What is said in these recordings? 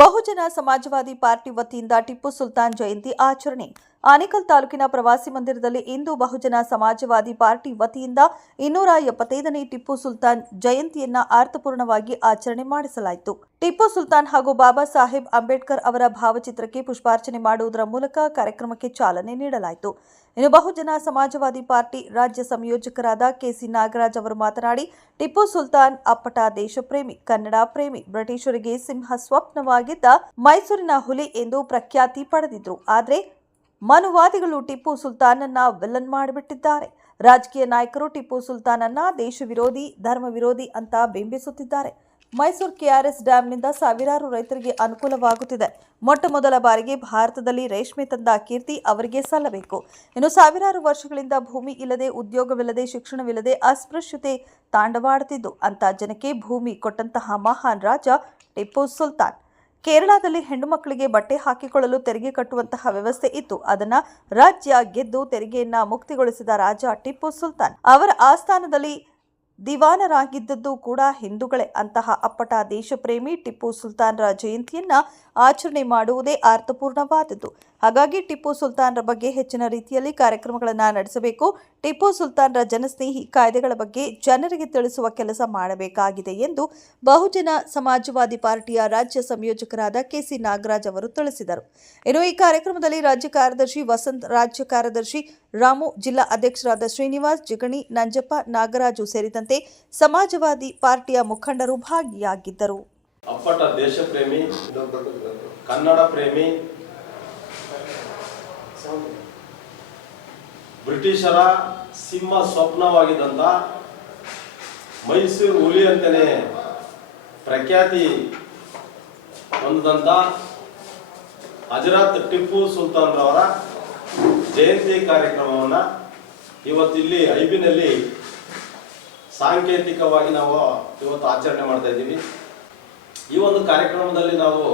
Bahujan Samajwadi party ವತಿಯಿಂದ ಟಿಪ್ಪು ಸುಲ್ತಾನ್ ಜಯಂತಿ ಆಚರಣೆ. ಆನೇಕಲ್ ತಾಲೂಕಿನ ಪ್ರವಾಸಿ ಮಂದಿರದಲ್ಲಿ ಇಂದು ಬಹುಜನ ಸಮಾಜವಾದಿ ಪಾರ್ಟಿ ವತಿಯಿಂದ ಇನ್ನೂರ ಎಪ್ಪತ್ತೈದನೇ ಟಿಪ್ಪು ಸುಲ್ತಾನ್ ಜಯಂತಿಯನ್ನ ಅರ್ಥಪೂರ್ಣವಾಗಿ ಆಚರಣೆ ಮಾಡಿಸಲಾಯಿತು. ಟಿಪ್ಪು ಸುಲ್ತಾನ್ ಹಾಗೂ ಬಾಬಾ ಸಾಹೇಬ್ ಅಂಬೇಡ್ಕರ್ ಅವರ ಭಾವಚಿತ್ರಕ್ಕೆ ಪುಷ್ಪಾರ್ಚನೆ ಮಾಡುವುದರ ಮೂಲಕ ಕಾರ್ಯಕ್ರಮಕ್ಕೆ ಚಾಲನೆ ನೀಡಲಾಯಿತು. ಇನ್ನು ಬಹುಜನ ಸಮಾಜವಾದಿ ಪಾರ್ಟಿ ರಾಜ್ಯ ಸಂಯೋಜಕರಾದ ಕೆಸಿ ನಾಗರಾಜ್ ಅವರು ಮಾತನಾಡಿ, ಟಿಪ್ಪು ಸುಲ್ತಾನ್ ಅಪ್ಪಟ ದೇಶಪ್ರೇಮಿ, ಕನ್ನಡ ಪ್ರೇಮಿ, ಬ್ರಿಟಿಷರಿಗೆ ಸಿಂಹ ಸ್ವಪ್ನವಾಗಿದ್ದ ಮೈಸೂರಿನ ಹುಲಿ ಎಂದು ಪ್ರಖ್ಯಾತಿ ಪಡೆದಿದ್ರು. ಆದರೆ ಮನುವಾದಿಗಳು ಟಿಪ್ಪು ಸುಲ್ತಾನನ್ನ ವಿಲನ್ ಮಾಡಿಬಿಟ್ಟಿದ್ದಾರೆ. ರಾಜಕೀಯ ನಾಯಕರು ಟಿಪ್ಪು ಸುಲ್ತಾನನ್ನ ದೇಶ ವಿರೋಧಿ ಧರ್ಮ ವಿರೋಧಿ ಅಂತ ಬಿಂಬಿಸುತ್ತಿದ್ದಾರೆ. ಮೈಸೂರು ಕೆಆರ್ಎಸ್ ಡ್ಯಾಂನಿಂದ ಸಾವಿರಾರು ರೈತರಿಗೆ ಅನುಕೂಲವಾಗುತ್ತಿದೆ. ಮೊಟ್ಟ ಮೊದಲ ಬಾರಿಗೆ ಭಾರತದಲ್ಲಿ ರೇಷ್ಮೆ ತಂದ ಕೀರ್ತಿ ಅವರಿಗೆ ಸಲ್ಲಬೇಕು. ಇನ್ನು ಸಾವಿರಾರು ವರ್ಷಗಳಿಂದ ಭೂಮಿ ಇಲ್ಲದೆ, ಉದ್ಯೋಗವಿಲ್ಲದೆ, ಶಿಕ್ಷಣವಿಲ್ಲದೆ ಅಸ್ಪೃಶ್ಯತೆ ತಾಂಡವಾಡುತ್ತಿದ್ದು ಅಂತ ಜನಕ್ಕೆ ಭೂಮಿ ಕೊಟ್ಟಂತಹ ಮಹಾನ್ ರಾಜ ಟಿಪ್ಪು ಸುಲ್ತಾನ್. ಕೇರಳದಲ್ಲಿ ಹೆಣ್ಣು ಮಕ್ಕಳಿಗೆ ಬಟ್ಟೆ ಹಾಕಿಕೊಳ್ಳಲು ತೆರಿಗೆ ಕಟ್ಟುವಂತಹ ವ್ಯವಸ್ಥೆ ಇತ್ತು. ಅದನ್ನ ರಾಜ್ಯ ಗೆದ್ದು ತೆರಿಗೆಯನ್ನ ಮುಕ್ತಿಗೊಳಿಸಿದ ರಾಜ ಟಿಪ್ಪು ಸುಲ್ತಾನ್. ಅವರ ಆಸ್ಥಾನದಲ್ಲಿ ದಿವಾನರಾಗಿದ್ದದ್ದು ಕೂಡ ಹಿಂದೂಗಳೇ. ಅಂತಹ ಅಪ್ಪಟ ದೇಶಪ್ರೇಮಿ ಟಿಪ್ಪು ಸುಲ್ತಾನ್ರ ಜಯಂತಿಯನ್ನ ಆಚರಣೆ ಮಾಡುವುದೇ ಅರ್ಥಪೂರ್ಣವಾದದ್ದು. ಹಾಗಾಗಿ ಟಿಪ್ಪು ಸುಲ್ತಾನ್ರ ಬಗ್ಗೆ ಹೆಚ್ಚಿನ ರೀತಿಯಲ್ಲಿ ಕಾರ್ಯಕ್ರಮಗಳನ್ನು ನಡೆಸಬೇಕು. ಟಿಪ್ಪು ಸುಲ್ತಾನ್ರ ಜನಸ್ನೇಹಿ ಕಾಯ್ದೆಗಳ ಬಗ್ಗೆ ಜನರಿಗೆ ತಿಳಿಸುವ ಕೆಲಸ ಮಾಡಬೇಕಾಗಿದೆ ಎಂದು ಬಹುಜನ ಸಮಾಜವಾದಿ ಪಾರ್ಟಿಯ ರಾಜ್ಯ ಸಂಯೋಜಕರಾದ ಕೆಸಿ ನಾಗರಾಜ್ ಅವರು ತಿಳಿಸಿದರು. ಇನ್ನು ಈ ಕಾರ್ಯಕ್ರಮದಲ್ಲಿ ರಾಜ್ಯ ಕಾರ್ಯದರ್ಶಿ ವಸಂತ್, ರಾಜ್ಯ ಕಾರ್ಯದರ್ಶಿ ರಾಮು, ಜಿಲ್ಲಾ ಅಧ್ಯಕ್ಷರಾದ ಶ್ರೀನಿವಾಸ್, ಜಿಗಣಿ, ನಂಜಪ್ಪ, ನಾಗರಾಜು ಸೇರಿದಂತೆ ಸಮಾಜವಾದಿ ಪಾರ್ಟಿಯ ಮುಖಂಡರು ಭಾಗಿಯಾಗಿದ್ದರು. ಅಪ್ಪಟ ದೇಶ ಪ್ರೇಮಿ ಕನ್ನಡ ಪ್ರೇಮಿ ಬ್ರಿಟಿಷರ ಸಿಂಹ ಸ್ವಪ್ನವಾಗಿದ್ದಂಥ ಮೈಸೂರು ಹುಲಿ ಅಂತಲೇ ಪ್ರಖ್ಯಾತಿ ಹೊಂದಿದಂತ ಹಜರತ್ ಟಿಪ್ಪು ಸುಲ್ತಾನ್ ರವರ ಜಯಂತಿ ಕಾರ್ಯಕ್ರಮವನ್ನು ಇವತ್ತಿಲ್ಲಿ ಐಬಿನಲ್ಲಿ ಸಾಂಕೇತಿಕವಾಗಿ ನಾವು ಇವತ್ತು ಆಚರಣೆ ಮಾಡ್ತಾ ಇದ್ದೀವಿ. ಈ ಒಂದು ಕಾರ್ಯಕ್ರಮದಲ್ಲಿ ನಾವು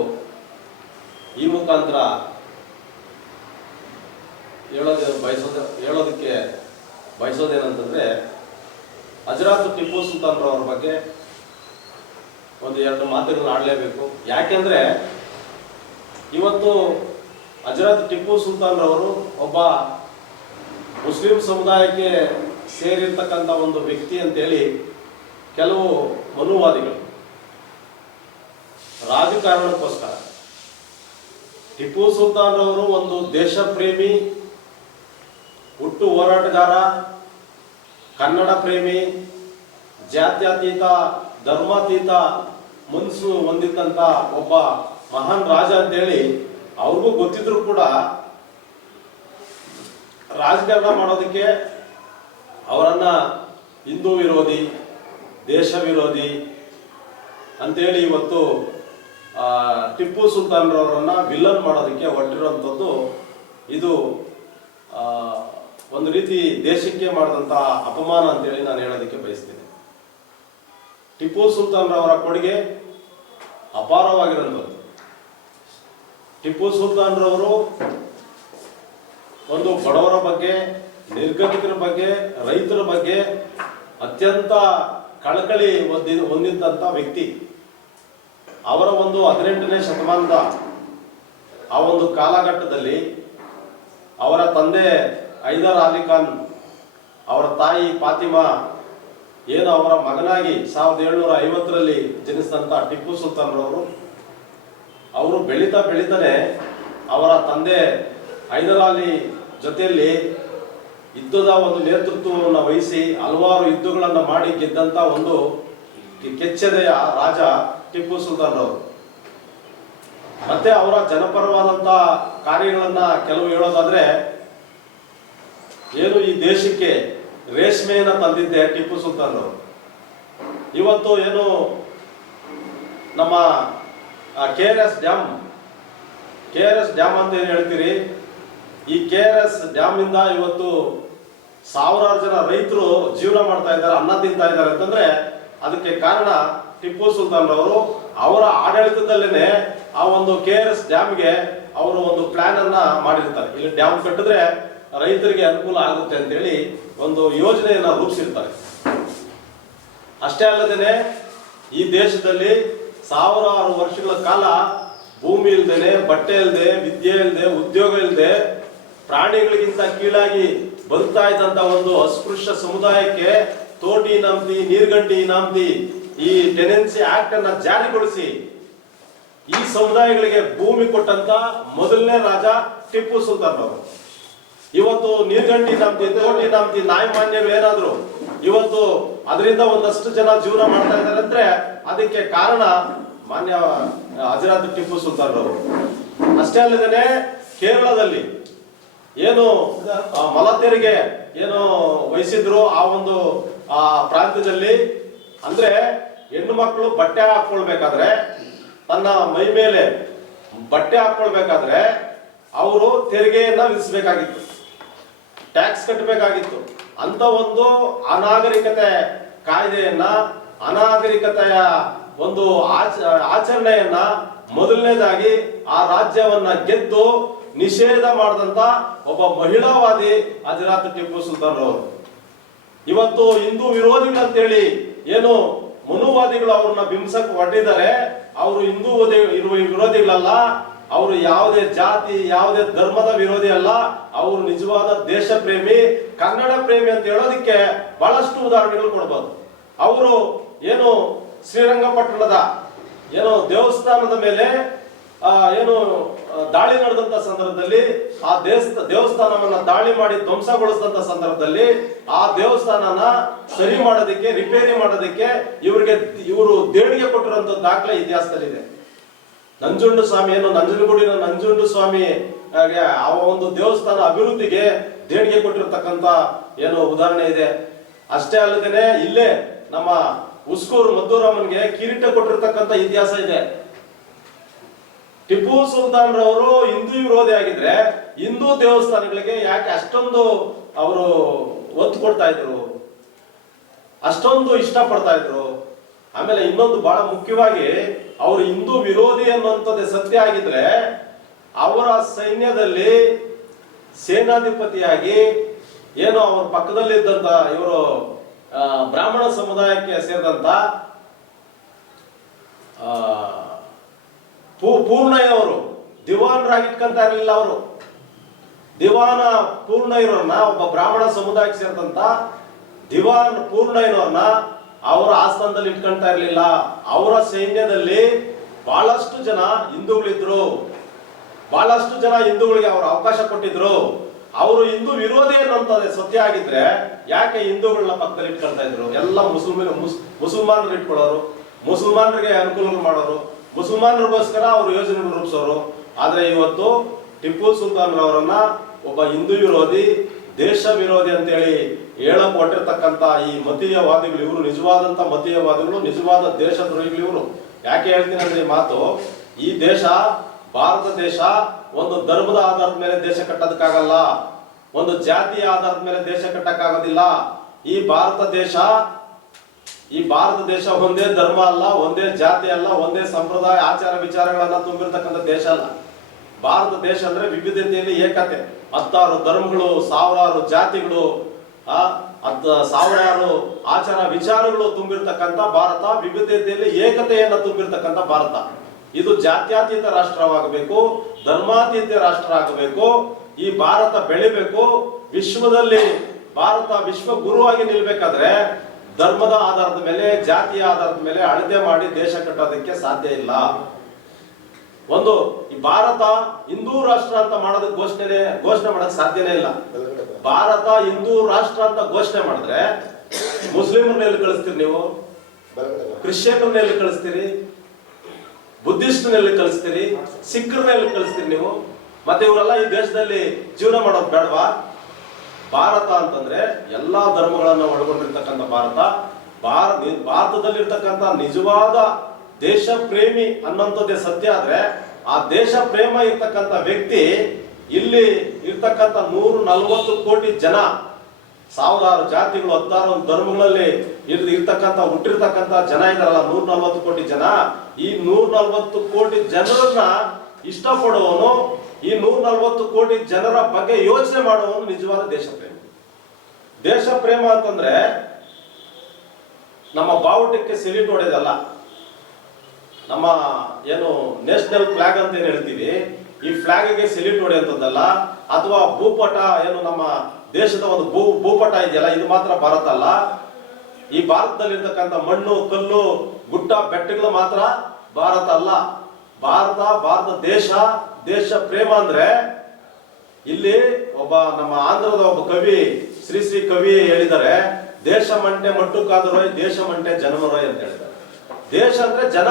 ಈ ಮುಖಾಂತರ ಹೇಳೋದು ಬಯಸೋದು, ಹೇಳೋದಕ್ಕೆ ಬಯಸೋದೇನಂತಂದ್ರೆ, ಹಜರಾತ್ ಟಿಪ್ಪು ಸುಲ್ತಾನ್ ರವರ ಬಗ್ಗೆ ಒಂದು ಎರಡು ಮಾತುಗಳನ್ನ ಆಡಲೇಬೇಕು. ಯಾಕೆಂದ್ರೆ, ಇವತ್ತು ಅಜರಾತ್ ಟಿಪ್ಪು ಸುಲ್ತಾನ್ ರವರು ಒಬ್ಬ ಮುಸ್ಲಿಂ ಸಮುದಾಯಕ್ಕೆ ಸೇರಿರ್ತಕ್ಕಂಥ ಒಂದು ವ್ಯಕ್ತಿ ಅಂತೇಳಿ ಕೆಲವು ಮನುವಾದಿಗಳು, ರಾಜಕಾರಣಕ್ಕೋಸ್ಕರ. ಟಿಪ್ಪು ಸುಲ್ತಾನ್ ಅವರು ಒಂದು ದೇಶ ಪ್ರೇಮಿ ಹುಟ್ಟು ಹೋರಾಟಗಾರ, ಕನ್ನಡ ಪ್ರೇಮಿ, ಜಾತ್ಯತೀತ, ಧರ್ಮಾತೀತ ಮನಸ್ಸು ಹೊಂದಿದ್ದಂಥ ಒಬ್ಬ ಮಹಾನ್ ರಾಜ ಅಂತೇಳಿ ಅವ್ರಿಗೂ ಗೊತ್ತಿದ್ರು ಕೂಡ ರಾಜಕಾರಣ ಮಾಡೋದಕ್ಕೆ ಅವರನ್ನ ಹಿಂದೂ ವಿರೋಧಿ, ದೇಶ ವಿರೋಧಿ ಅಂತೇಳಿ ಇವತ್ತು ಟಿಪ್ಪು ಸುಲ್ತಾನ್ ರವರನ್ನ ವಿಲನ್ ಮಾಡೋದಕ್ಕೆ ಹೊರಟಿರುವಂಥದ್ದು ಇದು ಒಂದು ರೀತಿ ದೇಶಕ್ಕೆ ಮಾಡಿದಂಥ ಅಪಮಾನ ಅಂತೇಳಿ ನಾನು ಹೇಳೋದಕ್ಕೆ ಬಯಸ್ತೇನೆ. ಟಿಪ್ಪು ಸುಲ್ತಾನ್ರವರ ಕೊಡುಗೆ ಅಪಾರವಾಗಿರುವಂಥದ್ದು. ಟಿಪ್ಪು ಸುಲ್ತಾನ್ರವರು ಒಂದು ಬಡವರ ಬಗ್ಗೆ, ನಿರ್ಗತಿಕರ ಬಗ್ಗೆ, ರೈತರ ಬಗ್ಗೆ ಅತ್ಯಂತ ಕಳಕಳಿ ಹೊಂದಿ, ಹೊಂದಿದ್ದಂಥ ವ್ಯಕ್ತಿ. ಅವರ ಒಂದು ಹದಿನೆಂಟನೇ ಶತಮಾನದ ಆ ಒಂದು ಕಾಲಘಟ್ಟದಲ್ಲಿ ಅವರ ತಂದೆ ಹೈದರ್ ಅಲಿ ಖಾನ್ ಅವರ ತಾಯಿ ಫಾತಿಮಾ ಏನು ಅವರ ಮಗನಾಗಿ ಸಾವಿರದ ಏಳ್ನೂರ ಐವತ್ತರಲ್ಲಿ ಜನಿಸಿದಂಥ ಟಿಪ್ಪು ಸುಲ್ತಾನ್ ರವರು, ಅವರು ಬೆಳೀತಾ ಬೆಳೀತಾನೆ ಅವರ ತಂದೆ ಹೈದರ್ ಅಲಿ ಜೊತೆಯಲ್ಲಿ ಯುದ್ಧದ ಒಂದು ನೇತೃತ್ವವನ್ನು ವಹಿಸಿ ಹಲವಾರು ಯುದ್ಧಗಳನ್ನು ಮಾಡಿ ಗೆದ್ದಂತ ಒಂದು ಕೆಚ್ಚೆದೆಯ ರಾಜ ಟಿಪ್ಪು ಸುಲ್ತಾನ್ ರವರು. ಮತ್ತೆ ಅವರ ಜನಪರವಾದಂತ ಕಾರ್ಯಗಳನ್ನ ಕೆಲವು ಹೇಳೋದಾದ್ರೆ ಏನು ಈ ದೇಶಕ್ಕೆ ರೇಷ್ಮೆಯನ್ನ ತಂದಿದ್ದೆ ಟಿಪ್ಪು ಸುಲ್ತಾನ್ ಇವತ್ತು ಏನು ನಮ್ಮ K R S dam, K R S dam ಅಂತ ಏನು ಹೇಳ್ತೀರಿ? ಈ ಕೆ ಆರ್ ಎಸ್ ಡ್ಯಾಮ್ ಇಂದ ಇವತ್ತು ಸಾವಿರಾರು ಜನ ರೈತರು ಜೀವನ ಮಾಡ್ತಾ ಇದ್ದಾರೆ, ಅನ್ನ ತಿಂತಾ ಇದ್ದಾರೆ ಅಂತಂದ್ರೆ ಅದಕ್ಕೆ ಕಾರಣ ಟಿಪ್ಪು ಸುಲ್ತಾನ್ ಅವರು. ಅವರ ಆಡಳಿತದಲ್ಲೇನೆ ಆ ಒಂದು ಕೆ ಆರ್ ಎಸ್ ಡ್ಯಾಮ್ಗೆ ಅವರು ಒಂದು ಪ್ಲಾನ್ ಅನ್ನ ಮಾಡಿರ್ತಾರೆ. ಇಲ್ಲಿ ಡ್ಯಾಮ್ ಕಟ್ಟಿದ್ರೆ ರೈತರಿಗೆ ಅನುಕೂಲ ಆಗುತ್ತೆ ಅಂತೇಳಿ ಒಂದು ಯೋಜನೆಯನ್ನ ರೂಪಿಸಿರ್ತಾರೆ. ಅಷ್ಟೇ ಅಲ್ಲದೇನೆ ಈ ದೇಶದಲ್ಲಿ ಸಾವಿರಾರು ವರ್ಷಗಳ ಕಾಲ ಭೂಮಿ ಇಲ್ದೇನೆ, ಬಟ್ಟೆ ಇಲ್ಲದೆ ವಿದ್ಯೆ ಇಲ್ಲದೆ ಉದ್ಯೋಗ ಇಲ್ಲದೆ ಪ್ರಾಣಿಗಳಿಗಿಂತ ಕೀಳಾಗಿ ಬದುಕ್ತಾ ಇದ್ದಂತ ಒಂದು ಅಸ್ಪೃಶ್ಯ ಸಮುದಾಯಕ್ಕೆ ತೋಟಿ ಇನಾಮ್ತಿ ನೀರ್ಗಂಟಿ ಇನಾಮ್ತಿ ಈ ಟೆನೆನ್ಸಿ ಆಕ್ಟ್ ಅನ್ನ ಜಾರಿಗೊಳಿಸಿ ಈ ಸಮುದಾಯಗಳಿಗೆ ಭೂಮಿ ಕೊಟ್ಟಂತ ಮೊದಲನೇ ರಾಜ ಟಿಪ್ಪು ಸುಲ್ತಾನ್ ಅವರು. ಇವತ್ತು ನೀರ್ಗಂಟಿ ನಮ್ದು ತೋಟಿ ನಮ್ದು ನಾಯಿ ಏನಾದ್ರು ಇವತ್ತು ಅದರಿಂದ ಒಂದಷ್ಟು ಜನ ಜೀವನ ಮಾಡ್ತಾ ಇದ್ದಾರೆ ಅಂದ್ರೆ ಅದಕ್ಕೆ ಕಾರಣ ಮಾನ್ಯ ಹಜರಾತ್ ಟಿಪ್ಪು ಸುಲ್ತಾನ್ ಅವರು ಅಷ್ಟೇ ಅಲ್ಲದೇನೆ ಕೇರಳದಲ್ಲಿ ಏನು ಮಲತೆರಿಗೆ ಮಲ ತೆರಿಗೆ ಏನು ವಹಿಸಿದ್ರು ಆ ಒಂದು, ಆ, ಪ್ರಾಂತ್ಯದಲ್ಲಿ ಅಂದ್ರೆ ಹೆಣ್ಣು ಮಕ್ಕಳು ಬಟ್ಟೆ ಹಾಕೊಳ್ಬೇಕಾದ್ರೆ ತನ್ನ ಮೈ ಮೇಲೆ ಬಟ್ಟೆ ಹಾಕೊಳ್ಬೇಕಾದ್ರೆ ಅವರು ತೆರಿಗೆಯನ್ನ ವಿಧಿಸಬೇಕಾಗಿತ್ತು. ಟ್ಯಾಕ್ಸ್ ಕಟ್ಟಬೇಕಾಗಿತ್ತು ಅಂತ ಒಂದು ಅನಾಗರಿಕತೆ ಕಾಯ್ದೆಯನ್ನ, ಅನಾಗರಿಕತೆಯ ಒಂದು ಆಚ, ಆಚರಣೆಯನ್ನ ಮೊದಲನೇದಾಗಿ ಆ ರಾಜ್ಯವನ್ನ ಗೆದ್ದು ನಿಷೇಧ ಮಾಡಿದಂತ ಒಬ್ಬ ಮಹಿಳಾವಾದಿ ಅಜರಾತ್ ಟಿಪ್ಪು ಸುಲ್ತಾನ್ ಅವರು ಇವತ್ತು ಹಿಂದೂ ವಿರೋಧಿಗಳಂತೇಳಿ ಏನು ಮನುವಾದಿಗಳು ಅವ್ರನ್ನ ಬಿಂಬಿಸಕ್ ಹೊರಟಿದ್ದಾರೆ. ಅವರು ಹಿಂದೂ ಇರುವ ವಿರೋಧಿಗಳಲ್ಲ. ಅವರು ಯಾವುದೇ ಜಾತಿ, ಯಾವುದೇ ಧರ್ಮದ ವಿರೋಧಿ ಅಲ್ಲ. ಅವರು ನಿಜವಾದ ದೇಶ ಪ್ರೇಮಿ, ಕನ್ನಡ ಪ್ರೇಮಿ ಅಂತ ಹೇಳೋದಕ್ಕೆ ಬಹಳಷ್ಟು ಉದಾಹರಣೆಗಳು ಕೊಡ್ಬೋದು. ಅವರು ಏನು ಶ್ರೀರಂಗಪಟ್ಟಣದ, ಏನು ದೇವಸ್ಥಾನದ ಮೇಲೆ ಏನು ದಾಳಿ ನಡೆದಂತ ಸಂದರ್ಭದಲ್ಲಿ, ಆ ದೇವಸ್ಥ, ದೇವಸ್ಥಾನವನ್ನ ದಾಳಿ ಮಾಡಿ ಧ್ವಂಸಗೊಳಿಸಿದಂತ ಸಂದರ್ಭದಲ್ಲಿ ಆ ದೇವಸ್ಥಾನನ ಸರಿ ಮಾಡೋದಕ್ಕೆ, ರಿಪೇರಿ ಮಾಡೋದಕ್ಕೆ ಇವರಿಗೆ, ಇವರು ದೇಣಿಗೆ ಕೊಟ್ಟಿರುವಂತ ದಾಖಲೆ ಇತಿಹಾಸದಲ್ಲಿದೆ. ನಂಜುಂಡು ಸ್ವಾಮಿ ಏನು, ನಂಜನಗೂಡಿನ ನಂಜುಂಡು ಸ್ವಾಮಿ, ಆ ಒಂದು ದೇವಸ್ಥಾನ ಅಭಿವೃದ್ಧಿಗೆ ದೇಣಿಗೆ ಕೊಟ್ಟಿರತಕ್ಕಂತ ಏನು ಉದಾಹರಣೆ ಇದೆ. ಅಷ್ಟೇ ಅಲ್ಲದೇನೆ ಇಲ್ಲೇ ನಮ್ಮ ಉಸ್ಕೂರು ಮದ್ದೂರಾಮನ್ಗೆ ಕಿರೀಟ ಕೊಟ್ಟಿರ್ತಕ್ಕಂಥ ಇತಿಹಾಸ ಇದೆ. ಟಿಪ್ಪು ಸುಲ್ತಾನ್ ರವರು ಹಿಂದೂ ವಿರೋಧಿ ಆಗಿದ್ರೆ ಹಿಂದೂ ದೇವಸ್ಥಾನಗಳಿಗೆ ಯಾಕೆ ಅಷ್ಟೊಂದು ಅವರು ಒತ್ತು ಕೊಡ್ತಾ ಇದ್ರು? ಅಷ್ಟೊಂದು ಇಷ್ಟ ಪಡ್ತಾ ಇದ್ರು? ಆಮೇಲೆ ಇನ್ನೊಂದು ಬಹಳ ಮುಖ್ಯವಾಗಿ ಅವರು ಹಿಂದೂ ವಿರೋಧಿ ಅನ್ನುವಂಥದ್ದೇ ಸತ್ಯ ಆಗಿದ್ರೆ ಅವರ ಸೈನ್ಯದಲ್ಲಿ ಸೇನಾಧಿಪತಿಯಾಗಿ ಏನು ಅವ್ರ ಪಕ್ಕದಲ್ಲಿದ್ದಂತ ಇವರು ಬ್ರಾಹ್ಮಣ ಸಮುದಾಯಕ್ಕೆ ಸೇರಿದಂತ ಆ, ಪೂ- ಪೂರ್ಣಯ್ಯನವರು ದಿವಾನರಾಗಿ ಇಟ್ಕೊಂತ ಇರಲಿಲ್ಲ ಅವರು. ದಿವಾನ ಪೂರ್ಣಯ್ಯವ್ರನ್ನ ಒಬ್ಬ ಬ್ರಾಹ್ಮಣ ಸಮುದಾಯಕ್ಕೆ ಸೇರಿದಂತ ದಿವಾನ್ ಪೂರ್ಣಯ್ಯನವ್ರನ್ನ ಅವರ ಆಸ್ಥಾನದಲ್ಲಿ ಇಟ್ಕೊಂತಾ ಇರಲಿಲ್ಲ. ಅವರ ಸೈನ್ಯದಲ್ಲಿ ಬಹಳಷ್ಟು ಜನ ಹಿಂದೂಗಳಿದ್ರು. ಬಹಳಷ್ಟು ಜನ ಹಿಂದೂಗಳಿಗೆ ಅವರು ಅವಕಾಶ ಕೊಟ್ಟಿದ್ರು. ಅವರು ಹಿಂದೂ ವಿರೋಧಿ ಅನ್ನೋಂಥದ್ದು ಸತ್ಯ ಆಗಿದ್ರೆ ಯಾಕೆ ಹಿಂದೂಗಳನ್ನ ಪಕ್ಕದಲ್ಲಿ ಇಟ್ಕೊಳ್ತಾ ಇದ್ರು? ಎಲ್ಲ ಮುಸ್ಲಿಮ್ ಮುಸಲ್ಮಾನರು ಇಟ್ಕೊಳ್ಳೋರು ಮುಸಲ್ಮಾನರಿಗೆ ಅನುಕೂಲ ಮಾಡೋರು ಮುಸಲ್ಮಾನರಿಗೋಸ್ಕರ ಅವರು ಯೋಜನೆಗಳು ರೂಪಿಸೋರು. ಆದ್ರೆ ಇವತ್ತು ಟಿಪ್ಪು ಸುಲ್ತಾನ್ ರವರನ್ನ ಒಬ್ಬ ಹಿಂದೂ ವಿರೋಧಿ, ದೇಶ ವಿರೋಧಿ ಅಂತೇಳಿ ಹೇಳಕ್ ಹೊಟ್ಟಿರ್ತಕ್ಕಂತ ಈ ಮತೀಯವಾದಿಗಳು ಇವರು ನಿಜವಾದಂತ ಮತೀಯವಾದಿಗಳು, ನಿಜವಾದ ದೇಶದ್ರೋಹಿಗಳು ಇವರು. ಯಾಕೆ ಹೇಳ್ತೀನಿ ಅಂದ್ರೆ ಮಾತು, ಈ ದೇಶ, ಭಾರತ ದೇಶ ಒಂದು ಧರ್ಮದ ಆಧಾರದ ಮೇಲೆ ದೇಶ ಕಟ್ಟೋದಕ್ಕಾಗಲ್ಲ, ಒಂದು ಜಾತಿಯ ಆಧಾರದ ಮೇಲೆ ದೇಶ ಕಟ್ಟಕ್ಕಾಗೋದಿಲ್ಲ. ಈ ಭಾರತ ದೇಶ, ಈ ಭಾರತ ದೇಶ ಒಂದೇ ಧರ್ಮ ಅಲ್ಲ, ಒಂದೇ ಜಾತಿ ಅಲ್ಲ, ಒಂದೇ ಸಂಪ್ರದಾಯ, ಆಚಾರ ವಿಚಾರಗಳನ್ನ ತುಂಬಿರ್ತಕ್ಕಂಥ ದೇಶ ಅಲ್ಲ. ಭಾರತ ದೇಶ ಅಂದ್ರೆ ವಿವಿಧತೆಯಲ್ಲಿ ಏಕತೆ. ಹತ್ತಾರು ಧರ್ಮಗಳು, ಸಾವಿರಾರು ಜಾತಿಗಳು ಸಾವಿರಾರು ಆಚಾರ ವಿಚಾರಗಳು ತುಂಬಿರ್ತಕ್ಕಂಥ ಭಾರತ, ವಿವಿಧತೆಯಲ್ಲಿ ಏಕತೆಯನ್ನ ತುಂಬಿರ್ತಕ್ಕಂಥ ಭಾರತ. ಇದು ಜಾತ್ಯಾತೀತ ರಾಷ್ಟ್ರವಾಗಬೇಕು, ಧರ್ಮಾತೀತ ರಾಷ್ಟ್ರ ಆಗಬೇಕು, ಈ ಭಾರತ ಬೆಳಿಬೇಕು, ವಿಶ್ವದಲ್ಲಿ ಭಾರತ ವಿಶ್ವ ಗುರುವಾಗಿ ನಿಲ್ಬೇಕಾದ್ರೆ ಧರ್ಮದ ಆಧಾರದ ಮೇಲೆ, ಜಾತಿಯ ಆಧಾರದ ಮೇಲೆ ಅಳತೆ ಮಾಡಿ ದೇಶ ಕಟ್ಟೋದಕ್ಕೆ ಸಾಧ್ಯ ಇಲ್ಲ. ಒಂದು ಈ ಭಾರತ ಹಿಂದೂ ರಾಷ್ಟ್ರ ಅಂತ ಮಾಡೋದಕ್ಕೆ ಘೋಷಣೆ ಘೋಷಣೆ ಮಾಡಕ್ ಸಾಧ್ಯನೇ ಇಲ್ಲ. ಭಾರತ ಹಿಂದೂ ರಾಷ್ಟ್ರ ಅಂತ ಘೋಷಣೆ ಮಾಡಿದ್ರೆ ಮುಸ್ಲಿಮರನ್ನ ಎಲ್ಲಿ ಕಳಿಸ್ತೀರಿ ನೀವು ಕ್ರಿಶ್ಚಿಯನ್ರನ್ನ ಎಲ್ಲಿ ಕಳಿಸ್ತೀರಿ ಬುದ್ಧಿಸ್ಟ್ನೆಲ್ಲಿ ಕಳಿಸ್ತೀರಿ ಸಿಖ್ರನ್ನ ಎಲ್ಲಿ ಕಳಿಸ್ತೀರಿ ನೀವು. ಮತ್ತೆ ಇವರೆಲ್ಲ ಈ ದೇಶದಲ್ಲಿ ಜೀವನ ಮಾಡೋದು ಬೇಡವಾ? ಭಾರತ ಅಂತಂದ್ರೆ ಎಲ್ಲಾ ಧರ್ಮಗಳನ್ನ ಒಳಗೊಂಡಿರ್ತಕ್ಕಂಥ ಭಾರತ ಭಾರತ, ಭಾರತದಲ್ಲಿರ್ತಕ್ಕಂಥ ನಿಜವಾದ ದೇಶ ಪ್ರೇಮಿ ಅನ್ನುವಂಥದ್ದೇ ಸತ್ಯ ಆದ್ರೆ ಆ ದೇಶ ಪ್ರೇಮ ಇರ್ತಕ್ಕಂಥ ವ್ಯಕ್ತಿ ಇಲ್ಲಿ ಇರ್ತಕ್ಕಂಥ ನೂರು ನಲ್ವತ್ತು ಕೋಟಿ ಜನ, ಸಾವಿರಾರು ಜಾತಿಗಳು, ಹತ್ತಾರು ಧರ್ಮಗಳಲ್ಲಿ ಇರ್ತಕ್ಕಂಥ, ಹುಟ್ಟಿರ್ತಕ್ಕಂಥ ಜನ ಇದಾರಲ್ಲ ನೂರ ನಲ್ವತ್ತು ಕೋಟಿ ಜನ. ಈ ನೂರ ನಲ್ವತ್ತು ಕೋಟಿ ಜನರನ್ನ ಇಷ್ಟಪಡುವವನು ಈ ನೂರ ನಲ್ವತ್ತು ಕೋಟಿ ಜನರ ಬಗ್ಗೆ ಯೋಚನೆ ಮಾಡುವವನು ನಿಜವಾದ ದೇಶ ಪ್ರೇಮ ದೇಶ ಪ್ರೇಮ ಅಂತಂದ್ರೆ ನಮ್ಮ ಬಾವುಟಕ್ಕೆ ಸಿರಿ ಹೊಡೆದಲ್ಲ ನಮ್ಮ ಏನು ನ್ಯಾಷನಲ್ ಫ್ಲಾಗ್ ಅಂತ ಏನು ಹೇಳ್ತೀವಿ, ಈ ಫ್ಲಾಗ್ಗೆ ಸೆಲ್ಯೂಟ್ ಹೊಡೆಯುವಂಥದ್ದಲ್ಲ ಅಥವಾ ಭೂಪಟ ಏನು ನಮ್ಮ ದೇಶದ ಒಂದು ಭೂ, ಭೂಪಟ ಇದೆಯಲ್ಲ, ಇದು ಮಾತ್ರ ಭಾರತ ಅಲ್ಲ. ಈ ಭಾರತದಲ್ಲಿರ್ತಕ್ಕಂಥ ಮಣ್ಣು, ಕಲ್ಲು, ಗುಡ್ಡ, ಬೆಟ್ಟಗಳು ಮಾತ್ರ ಭಾರತ ಅಲ್ಲ. ಭಾರತ ಭಾರತ ದೇಶ ದೇಶ ಪ್ರೇಮ ಅಂದ್ರೆ ಇಲ್ಲಿ ಒಬ್ಬ ನಮ್ಮ ಆಂಧ್ರದ ಒಬ್ಬ ಕವಿ, ಶ್ರೀ ಶ್ರೀ ಕವಿ ಹೇಳಿದರೆ ದೇಶ ಮಂಟೆ ಮಟ್ಟು ಕಾದರೋಯ್ ದೇಶ ಮಂಟೆ ಜನಮರೋಯ್ ಅಂತ ಹೇಳಿದ್ದಾರೆ. ದೇಶ ಅಂದ್ರೆ ಜನ.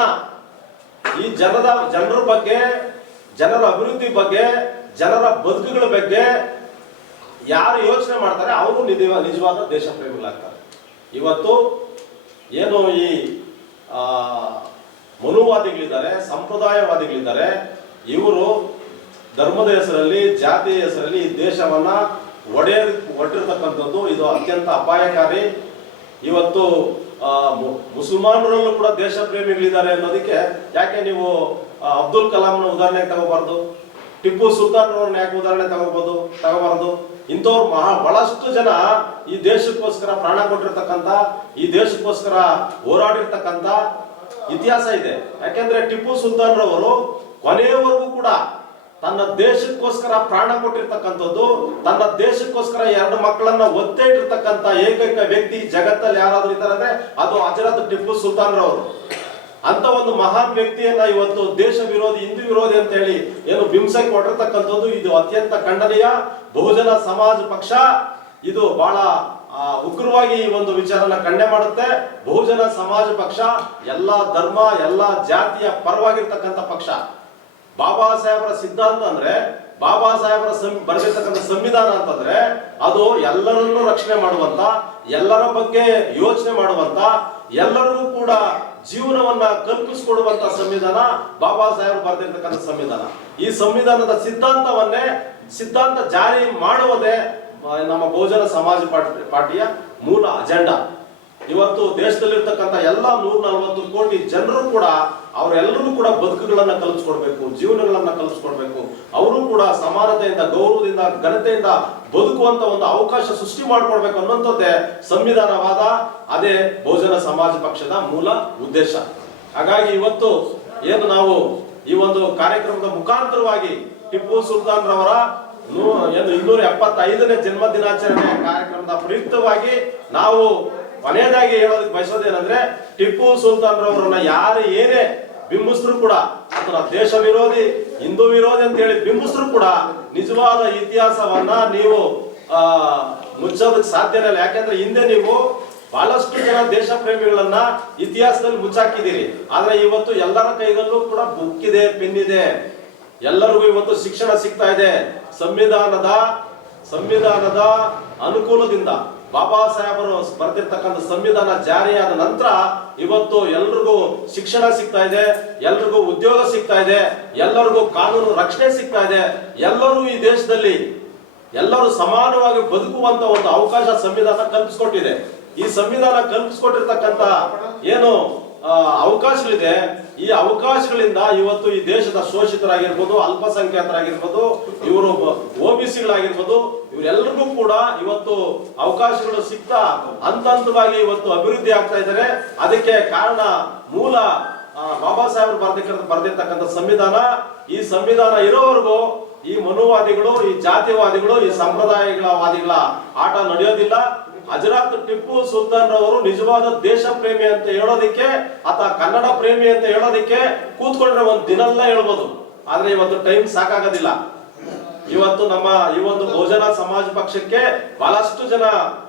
ಈ ಜನದ, ಜನರ ಬಗ್ಗೆ, ಜನರ ಅಭಿವೃದ್ಧಿ ಬಗ್ಗೆ, ಜನರ ಬದುಕುಗಳ ಬಗ್ಗೆ ಯಾರು ಯೋಚನೆ ಮಾಡ್ತಾರೆ, ಅವರು ನಿಜ- ನಿಜವಾದ ದೇಶ ಪ್ರೇಮಿಗಳಾಗ್ತಾರೆ ಇವತ್ತು ಏನು ಈ ಮನುವಾದಿಗಳಿದ್ದಾರೆ, ಸಂಪ್ರದಾಯವಾದಿಗಳಿದ್ದಾರೆ, ಇವರು ಧರ್ಮದ ಹೆಸರಲ್ಲಿ, ಜಾತಿಯ ಹೆಸರಲ್ಲಿ ಈ ದೇಶವನ್ನ ಒಡೆಯ ಒಟ್ಟಿರತಕ್ಕಂಥದ್ದು ಇದು ಅತ್ಯಂತ ಅಪಾಯಕಾರಿ ಇವತ್ತು ಮುಸಲ್ಮಾನರಲ್ಲೂ ಕೂಡ ದೇಶ ಪ್ರೇಮಿಗಳಿದ್ದಾರೆ ಅನ್ನೋದಕ್ಕೆ ಯಾಕೆ ನೀವು ಅಬ್ದುಲ್ ಕಲಾಂನ ಉದಾಹರಣೆ ತಗೋಬಾರ್ದು? ಟಿಪ್ಪು ಸುಲ್ತಾನ್ ಯಾಕೆ ಉದಾಹರಣೆ ತಗೋಬಹುದು ತಗೋಬಾರ್ದು? ಇಂಥವ್ರು ಮಹಾ, ಬಹಳಷ್ಟು ಜನ ಈ ದೇಶಕ್ಕೋಸ್ಕರ ಪ್ರಾಣ ಕೊಟ್ಟಿರ್ತಕ್ಕಂಥ, ಈ ದೇಶಕ್ಕೋಸ್ಕರ ಹೋರಾಡಿರ್ತಕ್ಕಂಥ ಇತಿಹಾಸ ಇದೆ. ಯಾಕೆಂದ್ರೆ ಟಿಪ್ಪು ಸುಲ್ತಾನ್ ರವರು ಕೊನೆಯವರೆಗೂ ಕೂಡ ತನ್ನ ದೇಶಕ್ಕೋಸ್ಕರ ಪ್ರಾಣ ಕೊಟ್ಟಿರ್ತಕ್ಕಂಥದ್ದು, ತನ್ನ ದೇಶಕ್ಕೋಸ್ಕರ ಎರಡು ಮಕ್ಕಳನ್ನ ಒತ್ತೆ ಏಕೈಕ ವ್ಯಕ್ತಿ ಜಗತ್ತಲ್ಲಿ ಯಾರಾದ್ರೂ ಇದ್ದಾರೆ ಅದು ಹಜರತ್ ಟಿಪ್ಪು ಸುಲ್ತಾನ್ ರವರು ಅಂತ ಒಂದು ಮಹಾನ್ ವ್ಯಕ್ತಿಯನ್ನ ಇವತ್ತು ದೇಶ ವಿರೋಧಿ, ಹಿಂದೂ ವಿರೋಧಿ ಅಂತ ಹೇಳಿ ಏನು ಹಿಂಸೆ ಕೊಟ್ಟಿರ್ತಕ್ಕಂಥದ್ದು ಇದು ಅತ್ಯಂತ ಖಂಡನೀಯ ಬಹುಜನ ಸಮಾಜ ಪಕ್ಷ. ಇದು ಬಹಳ ಉಗ್ರವಾಗಿ ಈ ಒಂದು ವಿಚಾರನ ಖಂಡೆ ಮಾಡುತ್ತೆ. ಬಹುಜನ ಸಮಾಜ ಪಕ್ಷ ಎಲ್ಲಾ ಧರ್ಮ, ಎಲ್ಲಾ ಜಾತಿಯ ಪರವಾಗಿರ್ತಕ್ಕಂಥ ಪಕ್ಷ. ಬಾಬಾ ಸಾಹೇಬರ ಸಿದ್ಧಾಂತ ಅಂದ್ರೆ, ಬಾಬಾ ಸಾಹೇಬರ ಬರೆದಿರ್ತಕ್ಕಂಥ ಸಂವಿಧಾನ ಅಂತಂದ್ರೆ, ಅದು ಎಲ್ಲರನ್ನೂ ರಕ್ಷಣೆ ಮಾಡುವಂತ, ಎಲ್ಲರ ಬಗ್ಗೆ ಯೋಚನೆ ಮಾಡುವಂತ, ಎಲ್ಲರಿಗೂ ಕೂಡ ಜೀವನವನ್ನ ಕಲ್ಪಿಸಿಕೊಡುವಂತ ಸಂವಿಧಾನ ಬಾಬಾ ಸಾಹೇಬರು ಬರೆದಿರ್ತಕ್ಕಂಥ ಸಂವಿಧಾನ. ಈ ಸಂವಿಧಾನದ ಸಿದ್ಧಾಂತವನ್ನೇ, ಸಿದ್ಧಾಂತ ಜಾರಿ ಮಾಡುವುದೇ ನಮ್ಮ ಬಹುಜನ ಸಮಾಜ ಪಾರ್ಟಿ ಪಾರ್ಟಿಯ ಮೂಲ ಅಜೆಂಡಾ. ಇವತ್ತು ದೇಶದಲ್ಲಿರ್ತಕ್ಕಂಥ ಎಲ್ಲ ನೂರ ನಲವತ್ತು ಕೋಟಿ ಜನರು ಕೂಡ ಅವರೆಲ್ಲರೂ ಕೂಡ ಬದುಕುಗಳನ್ನ ಕಲಿಸ್ಕೊಡ್ಬೇಕು, ಜೀವನಗಳನ್ನ ಕಲಿಸ್ಕೊಡ್ಬೇಕು. ಅವರು ಕೂಡ ಸಮಾನತೆಯಿಂದ, ಗೌರವದಿಂದ, ಘನತೆಯಿಂದ ಬದುಕುವಂತ ಒಂದು ಅವಕಾಶ ಸೃಷ್ಟಿ ಮಾಡ್ಕೊಡ್ಬೇಕು ಅನ್ನುವಂಥದ್ದೇ ಸಂವಿಧಾನವಾದ, ಅದೇ ಬಹುಜನ ಸಮಾಜ ಪಕ್ಷದ ಮೂಲ ಉದ್ದೇಶ. ಹಾಗಾಗಿ ಇವತ್ತು ಏನು ನಾವು ಈ ಒಂದು ಕಾರ್ಯಕ್ರಮದ ಮುಖಾಂತರವಾಗಿ ಟಿಪ್ಪು ಸುಲ್ತಾನ್ ರವರ ಏನು ಇನ್ನೂರ ಎಪ್ಪತ್ತೈದನೇ ಜನ್ಮ ದಿನಾಚರಣೆ ಕಾರ್ಯಕ್ರಮದ ಪ್ರಯುಕ್ತವಾಗಿ ನಾವು ಕೊನೆಯದಾಗಿ ಹೇಳೋದಕ್ಕೆ ಬಯಸೋದೇನಂದ್ರೆ ಟಿಪ್ಪು ಸುಲ್ತಾನ್ ರವರನ್ನ ಯಾರು ಏನೇ ಬಿಂಬಿಸಿದ್ರು ಕೂಡ ಅಥವಾ ದೇಶ ವಿರೋಧಿ, ಹಿಂದೂ ವಿರೋಧಿ ಅಂತ ಹೇಳಿ ಬಿಂಬಿಸಿದ್ರು ಕೂಡ ನಿಜವಾದ ಇತಿಹಾಸವನ್ನ ನೀವು, ಆ, ಮುಚ್ಚೋದಕ್ಕೆ ಸಾಧ್ಯನೇ ಇಲ್ಲ. ಯಾಕೆಂದ್ರೆ ಹಿಂದೆ ನೀವು ಬಹಳಷ್ಟು ಜನ ದೇಶ ಪ್ರೇಮಿಗಳನ್ನ ಇತಿಹಾಸದಲ್ಲಿ ಮುಚ್ಚಾಕಿದ್ದೀರಿ. ಆದ್ರೆ ಇವತ್ತು ಎಲ್ಲರ ಕೈಗಲ್ಲೂ ಕೂಡ ಬುಕ್ ಇದೆ ಪೆನ್ ಇದೆ ಎಲ್ಲರಿಗೂ ಇವತ್ತು ಶಿಕ್ಷಣ ಸಿಗ್ತಾ ಇದೆ. ಸಂವಿಧಾನದ ಸಂವಿಧಾನದ ಅನುಕೂಲದಿಂದ. ಬಾಬಾ ಸಾಹೇಬರು ಬರ್ತಿರ್ತಕ್ಕಂಥ ಸಂವಿಧಾನ ಜಾರಿಯಾದ ನಂತರ ಇವತ್ತು ಎಲ್ರಿಗೂ ಶಿಕ್ಷಣ ಸಿಗ್ತಾ ಇದೆ ಎಲ್ರಿಗೂ ಉದ್ಯೋಗ ಸಿಗ್ತಾ ಇದೆ ಎಲ್ಲರಿಗೂ ಕಾನೂನು ರಕ್ಷಣೆ ಸಿಗ್ತಾ ಇದೆ ಎಲ್ಲರೂ ಈ ದೇಶದಲ್ಲಿ ಎಲ್ಲರೂ ಸಮಾನವಾಗಿ ಬದುಕುವಂತ ಒಂದು ಅವಕಾಶ ಸಂವಿಧಾನ ಕಲ್ಪಿಸ್ಕೊಟ್ಟಿದೆ ಈ ಸಂವಿಧಾನ ಕಲ್ಪಿಸ್ಕೊಟ್ಟಿರ್ತಕ್ಕಂಥ ಏನು ಅವಕಾಶಗಳಿದೆ ಈ ಅವಕಾಶಗಳಿಂದ ಇವತ್ತು ಈ ದೇಶದ ಶೋಷಿತರಾಗಿರ್ಬೋದು ಅಲ್ಪಸಂಖ್ಯಾತರಾಗಿರ್ಬೋದು ಇವರು ಒ ಬಿ ಸಿಗಳಾಗಿರ್ಬೋದು ಇವರೆಲ್ಲರಿಗೂ ಕೂಡ ಇವತ್ತು ಅವಕಾಶಗಳು ಸಿಗ್ತಾ ಹಂತ ಹಂತವಾಗಿ ಇವತ್ತು ಅಭಿವೃದ್ಧಿ ಆಗ್ತಾ ಇದ್ದಾರೆ. ಅದಕ್ಕೆ ಕಾರಣ ಮೂಲ ಬಾಬಾ ಸಾಹೇಬರು ಬರ್ದಿಕ್ಕ ಬರ್ದಿರ್ತಕ್ಕಂಥ ಸಂವಿಧಾನ. ಈ ಸಂವಿಧಾನ ಇರೋವರೆಗೂ ಈ ಮನುವಾದಿಗಳು, ಈ ಜಾತಿವಾದಿಗಳು, ಈ ಸಂಪ್ರದಾಯಗಳ ವಾದಿಗಳ ಆಟ ನಡೆಯೋದಿಲ್ಲ. ಅಜರಾತ್ ಟಿಪ್ಪು ಸುಲ್ತಾನ್ ರವರು ನಿಜವಾದ ದೇಶ ಪ್ರೇಮಿ ಅಂತ ಹೇಳೋದಿಕ್ಕೆ, ಆತ ಕನ್ನಡ ಪ್ರೇಮಿ ಅಂತ ಹೇಳೋದಿಕ್ಕೆ ಕೂತ್ಕೊಂಡ್ರೆ ಒಂದ್ ದಿನಲ್ಲ ಹೇಳ್ಬೋದು. ಆದ್ರೆ ಇವತ್ತು ಟೈಮ್ ಸಾಕಾಗೋದಿಲ್ಲ. ಇವತ್ತು ನಮ್ಮ ಈ ಒಂದು ಬಹುಜನ ಸಮಾಜ ಪಕ್ಷಕ್ಕೆ ಬಹಳಷ್ಟು ಜನ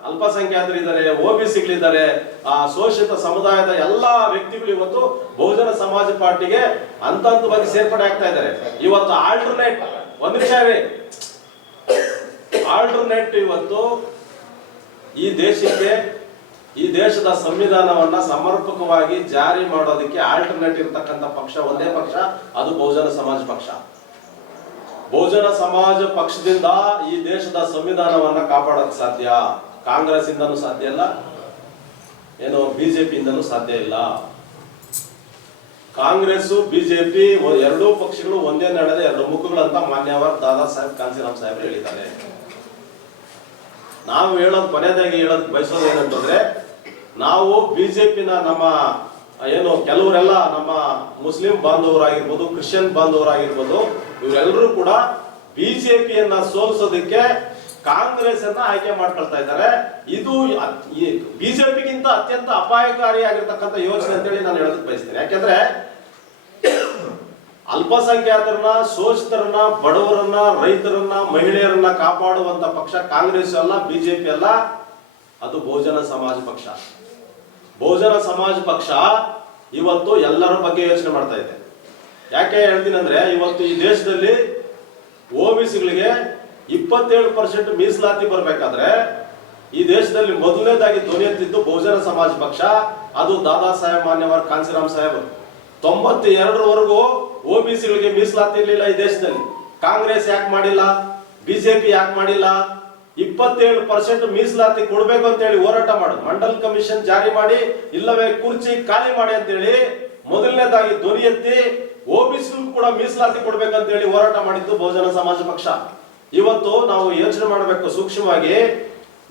ಅಲ್ಪಸಂಖ್ಯಾತರಿದ್ದಾರೆ ಸಿಗಳಿದ್ದಾರೆ ಆ, ಶೋಷಿತ ಸಮುದಾಯದ ಎಲ್ಲಾ ವ್ಯಕ್ತಿಗಳು ಇವತ್ತು ಬಹುಜನ ಸಮಾಜ ಪಾರ್ಟಿಗೆ ಹಂತ ಹಂತವಾಗಿ ಸೇರ್ಪಡೆ ಆಗ್ತಾ ಇದ್ದಾರೆ. ಇವತ್ತು ಆಲ್ಟರ್ನೇಟ್ ಒಂದ್ ರೀ ಆಲ್ಟರ್ನೇಟ್ ಇವತ್ತು ಈ ದೇಶಕ್ಕೆ, ಈ ದೇಶದ ಸಂವಿಧಾನವನ್ನ ಸಮರ್ಪಕವಾಗಿ ಜಾರಿ ಮಾಡೋದಕ್ಕೆ ಆಲ್ಟರ್ನೇಟ್ ಇರತಕ್ಕಂತ ಪಕ್ಷ, ಒಂದೇ ಪಕ್ಷ, ಅದು ಬಹುಜನ ಸಮಾಜ ಪಕ್ಷ. ಬಹುಜನ ಸಮಾಜ ಪಕ್ಷದಿಂದ ಈ ದೇಶದ ಸಂವಿಧಾನವನ್ನ ಕಾಪಾಡಕ್ ಸಾಧ್ಯ? ಕಾಂಗ್ರೆಸ್ ಇಂದನೂ ಸಾಧ್ಯ ಇಲ್ಲ. ಏನು ಬಿಜೆಪಿಯಿಂದನೂ ಸಾಧ್ಯ ಇಲ್ಲ. ಕಾಂಗ್ರೆಸ್ ಬಿಜೆಪಿ ಎರಡೂ ಪಕ್ಷಗಳು ಒಂದೇ ನಡೆದ ಎರಡು ಮುಖಗಳಂತ ಮಾನ್ಯವರ್ ದಾದಾ ಸಾಹೇಬ್ ಕಾಂತಿರಾಮ್ ಸಾಹೇಬ್ ಹೇಳಿದ್ದಾರೆ. ನಾವು ಹೇಳೋದು ಕೊನೆಯದಾಗಿ ಹೇಳೋದು ಬಯಸೋದು ಏನಂತಂದ್ರೆ, ನಾವು ಬಿಜೆಪಿನ ನಮ್ಮ, ಏನು ಕೆಲವರೆಲ್ಲ ನಮ್ಮ ಮುಸ್ಲಿಂ ಬಾಂಧವರಾಗಿರ್ಬೋದು, ಕ್ರಿಶ್ಚಿಯನ್ ಬಾಂಧವರಾಗಿರ್ಬೋದು ಇವರೆಲ್ಲರೂ ಕೂಡ ಬಿಜೆಪಿಯನ್ನ ಸೋಲಿಸೋದಕ್ಕೆ ಕಾಂಗ್ರೆಸ್ ಅನ್ನ ಆಯ್ಕೆ ಮಾಡ್ಕೊಳ್ತಾ ಇದ್ದಾರೆ. ಇದು ಬಿಜೆಪಿಗಿಂತ ಅತ್ಯಂತ ಅಪಾಯಕಾರಿಯಾಗಿರ್ತಕ್ಕಂಥ ಯೋಚನೆ ಅಂತೇಳಿ ನಾನು ಹೇಳೋದಕ್ಕೆ ಬಯಸ್ತೇನೆ. ಯಾಕೆಂದ್ರೆ ಅಲ್ಪಸಂಖ್ಯಾತರನ್ನ, ಶೋಷಿತರನ್ನ, ಬಡವರನ್ನ, ರೈತರನ್ನ, ಮಹಿಳೆಯರನ್ನ ಕಾಪಾಡುವಂತ ಪಕ್ಷ ಕಾಂಗ್ರೆಸ್ ಅಲ್ಲ, ಬಿಜೆಪಿ ಅಲ್ಲ, ಅದು ಬಹುಜನ ಸಮಾಜ ಪಕ್ಷ. ಬಹುಜನ ಸಮಾಜ ಪಕ್ಷ ಇವತ್ತು ಎಲ್ಲರ ಬಗ್ಗೆ ಯೋಚನೆ ಮಾಡ್ತಾ ಇದೆ. ಯಾಕೆ ಹೇಳ್ತೀನಿ ಅಂದ್ರೆ ಇವತ್ತು ಈ ದೇಶದಲ್ಲಿ ಓಬಿಸಿಗಳಿಗೆ ಇಪ್ಪತ್ತೇಳು ಪರ್ಸೆಂಟ್ ಮೀಸಲಾತಿ ಬರಬೇಕಾದ್ರೆ ಈ ದೇಶದಲ್ಲಿ ಮೊದಲನೇದಾಗಿ ಧ್ವನಿ ಎತ್ತಿದ್ದು ಬಹುಜನ ಸಮಾಜ ಪಕ್ಷ, ಅದು ದಾದಾ ಸಾಹೇಬ್, ಮಾನ್ಯವರ್ ಕಾಂಚಿರಾಮ್ ಸಾಹೇಬ್. ತೊಂಬತ್ತ ಎರಡರವರೆಗೂ ಓಬಿಸಿಗಳಿಗೆ ಮೀಸಲಾತಿ ಇರಲಿಲ್ಲ ಈ ದೇಶದಲ್ಲಿ. ಕಾಂಗ್ರೆಸ್ ಯಾಕೆ ಮಾಡಿಲ್ಲ? ಬಿಜೆಪಿ ಯಾಕೆ ಮಾಡಿಲ್ಲ? ಇಪ್ಪತ್ತೇಳು ಪರ್ಸೆಂಟ್ ಮೀಸಲಾತಿ ಕೊಡ್ಬೇಕು ಅಂತ ಹೇಳಿ ಹೋರಾಟ ಮಾಡೋದು. ಮಂಡಲ್ ಕಮಿಷನ್ ಜಾರಿ ಮಾಡಿ, ಇಲ್ಲವೇ ಕುರ್ಚಿ ಖಾಲಿ ಮಾಡಿ ಅಂತ ಹೇಳಿ ಮೊದಲನೇದಾಗಿ ಧ್ವನಿ ಎತ್ತಿ ಓಬಿಸಿ ಕೂಡ ಮೀಸಲಾತಿ ಕೊಡ್ಬೇಕಂತ ಹೇಳಿ ಹೋರಾಟ ಮಾಡಿದ್ದು ಬಹುಜನ ಸಮಾಜ ಪಕ್ಷ. ಇವತ್ತು ನಾವು ಯೋಚನೆ ಮಾಡಬೇಕು ಸೂಕ್ಷ್ಮವಾಗಿ.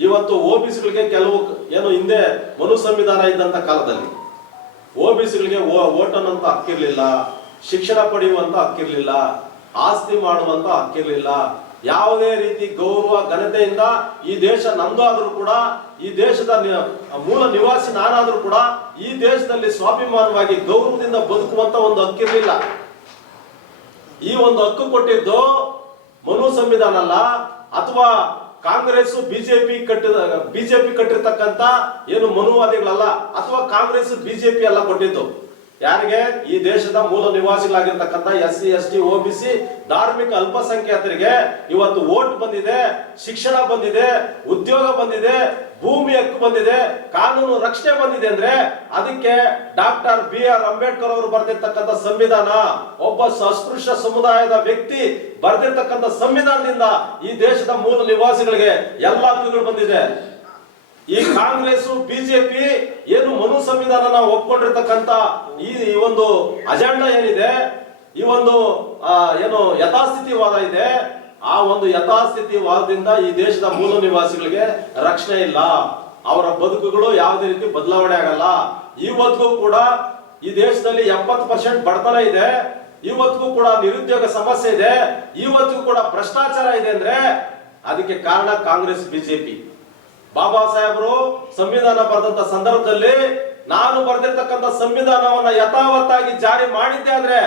ಇವತ್ತು ಓಬಿಸಿಗಳಿಗೆ ಕೆಲವು ಏನು ಹಿಂದೆ ಮನು ಸಂವಿಧಾನ ಇದ್ದಂತ ಕಾಲದಲ್ಲಿ. ಓಬಿಸಿಗಳಿಗೆ ಓಟ್ ಅನ್ನೋಂತ ಹಕ್ಕಿರ್ಲಿಲ್ಲ, ಶಿಕ್ಷಣ ಪಡೆಯುವಂತ ಹಕ್ಕಿರ್ಲಿಲ್ಲ, ಆಸ್ತಿ ಮಾಡುವಂತ ಹಕ್ಕಿರ್ಲಿಲ್ಲ ಯಾವುದೇ ರೀತಿ ಗೌರವ, ಘನತೆಯಿಂದ ಈ ದೇಶ ನಮ್ದು ಆದರೂ ಕೂಡ, ಈ ದೇಶದ ಮೂಲ ನಿವಾಸಿ ನಾನಾದ್ರೂ ಕೂಡ ಈ ದೇಶದಲ್ಲಿ ಸ್ವಾಭಿಮಾನವಾಗಿ ಗೌರವದಿಂದ ಬದುಕುವಂತ ಒಂದು ಹಕ್ಕಿರ್ಲಿಲ್ಲ. ಈ ಒಂದು ಹಕ್ಕು ಕೊಟ್ಟಿದ್ದು ಮನು ಸಂವಿಧಾನ ಅಲ್ಲ, ಅಥವಾ ಕಾಂಗ್ರೆಸ್, ಬಿಜೆಪಿ ಕಟ್ಟಿದ, ಬಿಜೆಪಿ ಕಟ್ಟಿರ್ತಕ್ಕಂತ ಏನು ಮನುವಾದಿಗಳಲ್ಲ, ಅಥವಾ ಕಾಂಗ್ರೆಸ್, ಬಿಜೆಪಿ ಅಲ್ಲ ಕೊಟ್ಟಿದ್ದು. ಯಾರಿಗೆ? ಈ ದೇಶದ ಮೂಲ ನಿವಾಸಿಗಳಾಗಿರ್ತಕ್ಕಂಥ S C S T C, ಧಾರ್ಮಿಕ ಅಲ್ಪಸಂಖ್ಯಾತರಿಗೆ ಇವತ್ತು ವೋಟ್ ಬಂದಿದೆ, ಶಿಕ್ಷಣ ಬಂದಿದೆ, ಉದ್ಯೋಗ ಬಂದಿದೆ, ಭೂಮಿ ಹಕ್ಕು ಬಂದಿದೆ, ಕಾನೂನು ರಕ್ಷಣೆ ಬಂದಿದೆ ಅಂದ್ರೆ ಅದಕ್ಕೆ ಡಾಕ್ಟರ್ ಬಿ ಆರ್ ಅಂಬೇಡ್ಕರ್ ಅವರು ಬರೆದಿರ್ತಕ್ಕಂಥ ಸಂವಿಧಾನ, ಒಬ್ಬ ಅಸ್ಪೃಶ್ಯ ಸಮುದಾಯದ ವ್ಯಕ್ತಿ ಬರೆದಿರ್ತಕ್ಕಂಥ ಸಂವಿಧಾನದಿಂದ ಈ ದೇಶದ ಮೂಲ ನಿವಾಸಿಗಳಿಗೆ ಎಲ್ಲ ಹಕ್ಕುಗಳು ಬಂದಿದೆ. ಈ ಕಾಂಗ್ರೆಸ್ ಬಿಜೆಪಿ ಏನು ಮನು ಸಂವಿಧಾನ ನಾವು ಒಪ್ಕೊಂಡಿರ್ತಕ್ಕಂಥ ಈ ಒಂದು ಅಜೆಂಡಾ ಏನಿದೆ, ಈ ಒಂದು ಏನು ಯಥಾಸ್ಥಿತಿವಾದ ಇದೆ, ಆ ಒಂದು ಯಥಾಸ್ಥಿತಿವಾದದಿಂದ ಈ ದೇಶದ ಮೂಲ ನಿವಾಸಿಗಳಿಗೆ ರಕ್ಷಣೆ ಇಲ್ಲ. ಅವರ ಬದುಕುಗಳು ಯಾವುದೇ ರೀತಿ ಬದಲಾವಣೆ ಆಗಲ್ಲ. ಇವತ್ತಿಗೂ ಕೂಡ ಈ ದೇಶದಲ್ಲಿ ಎಪ್ಪತ್ತು ಪರ್ಸೆಂಟ್ ಬಡತನ ಇದೆ. ಇವತ್ತಿಗೂ ಕೂಡ ನಿರುದ್ಯೋಗ ಸಮಸ್ಯೆ ಇದೆ. ಇವತ್ತಿಗೂ ಕೂಡ ಭ್ರಷ್ಟಾಚಾರ ಇದೆ ಅಂದ್ರೆ ಅದಕ್ಕೆ ಕಾರಣ ಕಾಂಗ್ರೆಸ್, ಬಿಜೆಪಿ. ಬಾಬಾ ಸಾಹೇಬರು ಸಂವಿಧಾನ ಬರೆದಂತ ಸಂದರ್ಭದಲ್ಲಿ ನಾನು ಬರೆದಿರ್ತಕ್ಕಂಥ ಸಂವಿಧಾನವನ್ನ ಯಥಾವತ್ತಾಗಿ ಜಾರಿ ಮಾಡಿದ್ದೆ ಆದ್ರೆ